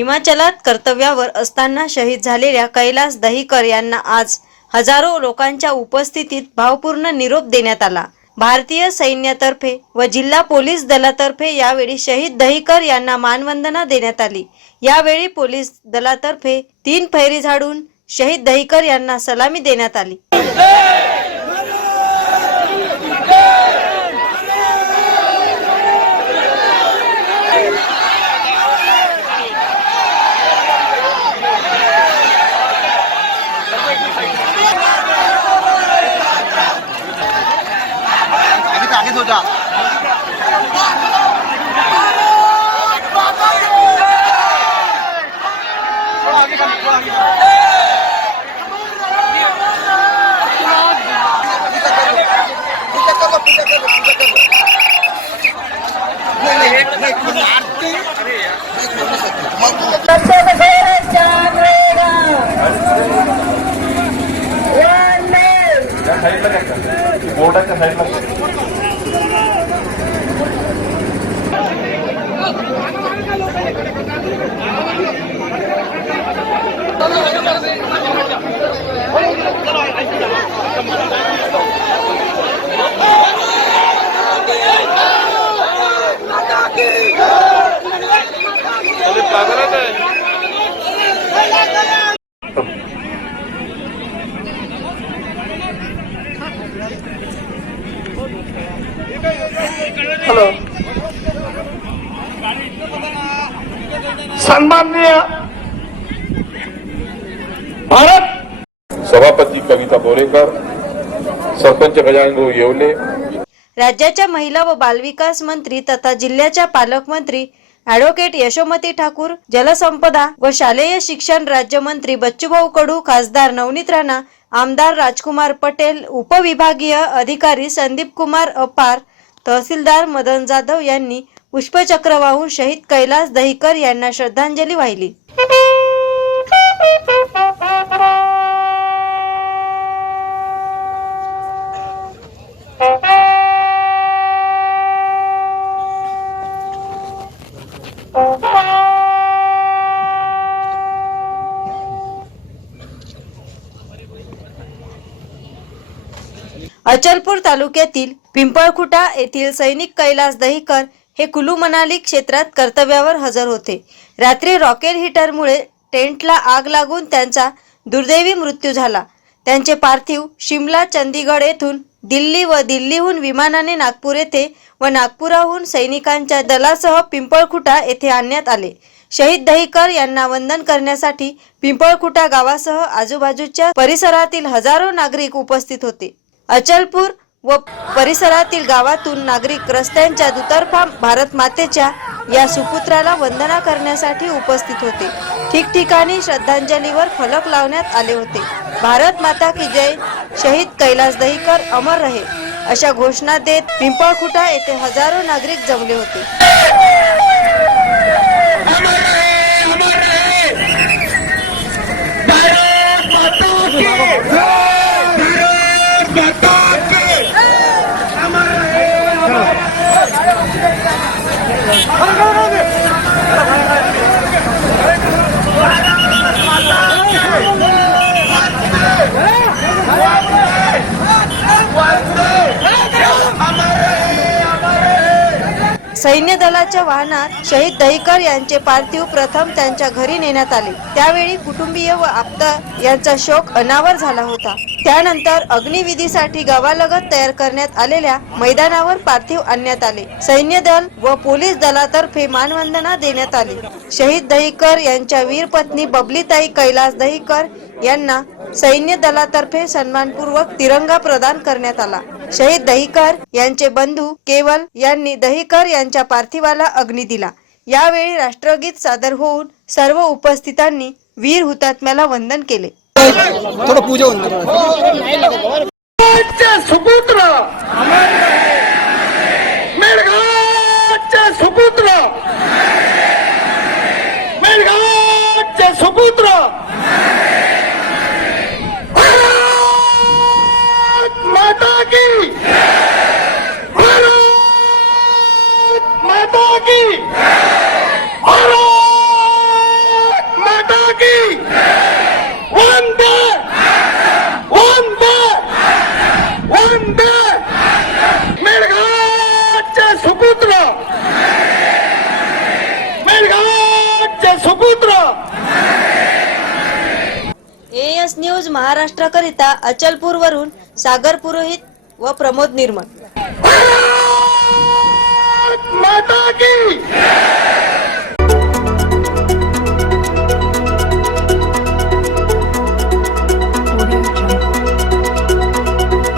हिमाचलात कर्तव्यावर असताना शहीद झालेल्या कैलास दहिकर यांना आज हजारो लोकांच्या उपस्थितीत भावपूर्ण निरोप देण्यात आला. भारतीय सैन्यातर्फे व जिल्हा पोलीस दलातर्फे यावेळी शहीद दहिकर यांना मानवंदना देण्यात आली. यावेळी पोलीस दलातर्फे तीन फैरी झाडून शहीद दहिकर यांना सलामी देण्यात आली. मुर्दा बोर्डाच्या साईडला পাগলাটা हॅलो. सन्माननीय भारत. सभापती कविता बोरेकर सरपंच गजानन भाऊ येवले. राज्याच्या महिला व बालविकास मंत्री तथा जिल्ह्याच्या पालकमंत्री ॲडव्होकेट यशोमती ठाकूर जलसंपदा व शालेय शिक्षण राज्यमंत्री बच्चूभाऊ कडू खासदार नवनीत राणा आमदार राजकुमार पटेल उपविभागीय अधिकारी संदीप कुमार अपार तहसीलदार मदन जाधव यांनी पुष्पचक्र वाहून शहीद कैलास दहिकर यांना श्रद्धांजली वाहिली. अचलपूर तालुक्यातील पिंपळखुटा येथील सैनिक कैलास दहीकर हे कुलू मनाली क्षेत्रात कर्तव्यावर हजर होते. रात्री रॉकेल हिटरमुळे टेंटला आग लागून त्यांचा दुर्दैवी मृत्यू झाला. त्यांचे पार्थिव शिमला चंदीगड येथून दिल्ली व दिल्लीहून विमानाने नागपूर येथे व नागपुराहून सैनिकांच्या दलासह पिंपळखुटा येथे आणण्यात आले. शहीद दहीकर यांना वंदन करण्यासाठी पिंपळखुटा गावासह आजूबाजूच्या परिसरातील हजारो नागरिक उपस्थित होते. अचलपूर व परिसरातील गावातून नागरिक रस्त्यांच्या दुतर्फा भारत मातेच्या या सुपुत्राला वंदना करण्यासाठी उपस्थित होते. ठिकठिकाणी श्रद्धांजलीवर फलक लावण्यात आले होते. भारत माता की जय शहीद कैलास दहीकर अमर रहे अशा घोषणा देत पिंपळखुटा येथे हजारो नागरिक जमले होते. सैन्य दलाच्या वाहनात शहीद दहीकर यांचे पार्थिव प्रथम त्यांच्या घरी नेण्यात आले. त्यावेळी कुटुंबीय व आप्ता यांचा शोक अनावर झाला होता. त्यानंतर अग्निविधीसाठी गावालगत तयार करण्यात आलेल्या मैदानावर पार्थिव आणण्यात आले. सैन्य दल व पोलीस दलातर्फे मानवंदना देण्यात आली. शहीद दहीकर यांच्या वीर पत्नी बबलीताई कैलास दहीकर यांना सैन्य दलातर्फे सन्मानपूर्वक तिरंगा प्रदान करण्यात आला. शहीद दहिकर यांचे बंधू केवल यांनी दहिकर यांच्या पार्थिवाला अग्नी दिला. यावेळी राष्ट्रगीत सादर होऊन सर्व उपस्थितांनी वीर हुतात्म्याला वंदन केले. थोडं पूजा सुपुत्र मेळघाटचे सुपुत्र मेळघाटचे सुपुत्र भारत माता की भारत माता की भारत महाराष्ट्राकरिता अचलपूरवरून सागर पुरोहित व प्रमोद निर्मळ माता की